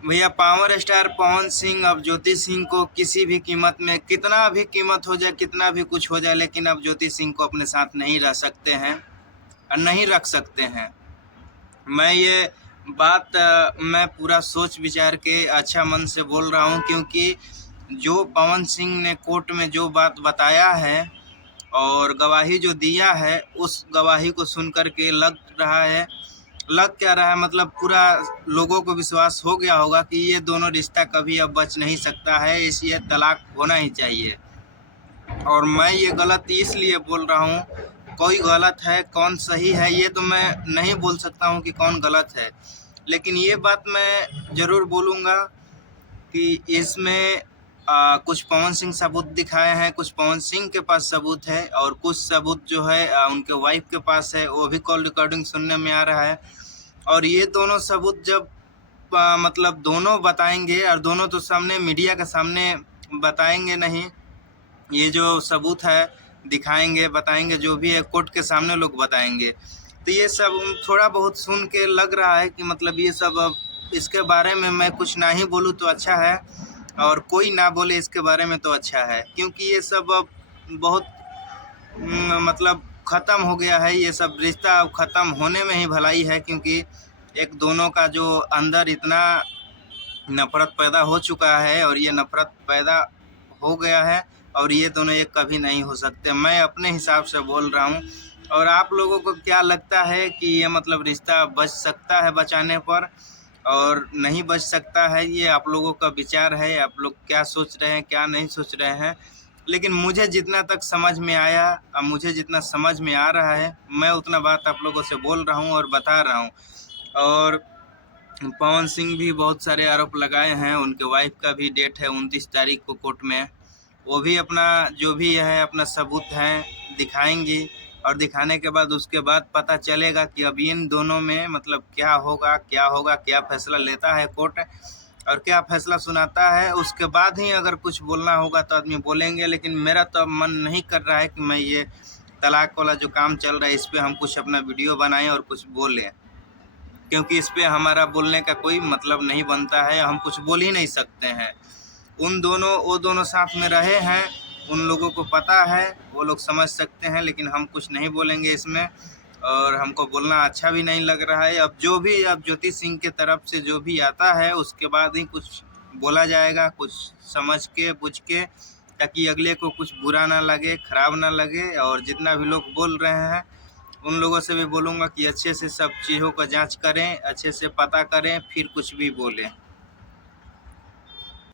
भैया power star Pawan Singh अब ज्योति सिंह को किसी भी कीमत में, कितना भी कीमत हो जाए, कितना भी कुछ हो जाए, लेकिन अब ज्योति सिंह को अपने साथ नहीं रह सकते हैं और नहीं रख सकते हैं। मैं ये बात मैं पूरा सोच विचार के अच्छा मन से बोल रहा हूँ, क्योंकि जो पवन सिंह ने कोर्ट में जो बात बताया है और गवाही जो दिया है, उस गवाही को सुनकर के लग क्या रहा है, मतलब पूरा लोगों को विश्वास हो गया होगा कि ये दोनों रिश्ता कभी अब बच नहीं सकता है, इसलिए तलाक होना ही चाहिए। और मैं ये गलत इसलिए बोल रहा हूँ, कोई गलत है कौन सही है ये तो मैं नहीं बोल सकता हूँ कि कौन गलत है, लेकिन ये बात मैं ज़रूर बोलूँगा कि इसमें कुछ पवन सिंह सबूत दिखाए हैं, कुछ पवन सिंह के पास सबूत है और कुछ सबूत जो है उनके वाइफ के पास है, वो भी कॉल रिकॉर्डिंग सुनने में आ रहा है। और ये दोनों सबूत जब मतलब दोनों बताएंगे, और दोनों तो सामने मीडिया के सामने बताएंगे नहीं, ये जो सबूत है दिखाएंगे, बताएंगे, जो भी है कोर्ट के सामने लोग बताएंगे। तो ये सब थोड़ा बहुत सुन के लग रहा है कि मतलब ये सब अब इसके बारे में मैं कुछ ना ही बोलूँ तो अच्छा है, और कोई ना बोले इसके बारे में तो अच्छा है, क्योंकि ये सब अब बहुत मतलब ख़त्म हो गया है। ये सब रिश्ता अब ख़त्म होने में ही भलाई है, क्योंकि एक दोनों का जो अंदर इतना नफ़रत पैदा हो चुका है और ये नफ़रत पैदा हो गया है, और ये दोनों एक कभी नहीं हो सकते। मैं अपने हिसाब से बोल रहा हूँ। और आप लोगों को क्या लगता है कि ये मतलब रिश्ता बच सकता है बचाने पर और नहीं बच सकता है, ये आप लोगों का विचार है। आप लोग क्या सोच रहे हैं, क्या नहीं सोच रहे हैं, लेकिन मुझे जितना तक समझ में आया, अब मुझे जितना समझ में आ रहा है, मैं उतना बात आप लोगों से बोल रहा हूँ और बता रहा हूँ। और पवन सिंह भी बहुत सारे आरोप लगाए हैं, उनके वाइफ का भी डेट है 29 तारीख को कोर्ट में, वो भी अपना जो भी है अपना सबूत हैं दिखाएंगी, और दिखाने के बाद उसके बाद पता चलेगा कि अब इन दोनों में मतलब क्या होगा, क्या फैसला लेता है कोर्ट और क्या फैसला सुनाता है। उसके बाद ही अगर कुछ बोलना होगा तो आदमी बोलेंगे, लेकिन मेरा तो मन नहीं कर रहा है कि मैं ये तलाक वाला जो काम चल रहा है इस पर हम कुछ अपना वीडियो बनाएं और कुछ बोलें, क्योंकि इस पर हमारा बोलने का कोई मतलब नहीं बनता है, हम कुछ बोल ही नहीं सकते हैं। वो दोनों साथ में रहे हैं, उन लोगों को पता है, वो लोग समझ सकते हैं, लेकिन हम कुछ नहीं बोलेंगे इसमें, और हमको बोलना अच्छा भी नहीं लग रहा है। अब ज्योति सिंह के तरफ से जो भी आता है उसके बाद ही कुछ बोला जाएगा, कुछ समझ के पूछ के, ताकि अगले को कुछ बुरा ना लगे, ख़राब ना लगे। और जितना भी लोग बोल रहे हैं उन लोगों से भी बोलूँगा कि अच्छे से सब चीज़ों का जांच करें, अच्छे से पता करें, फिर कुछ भी बोलें।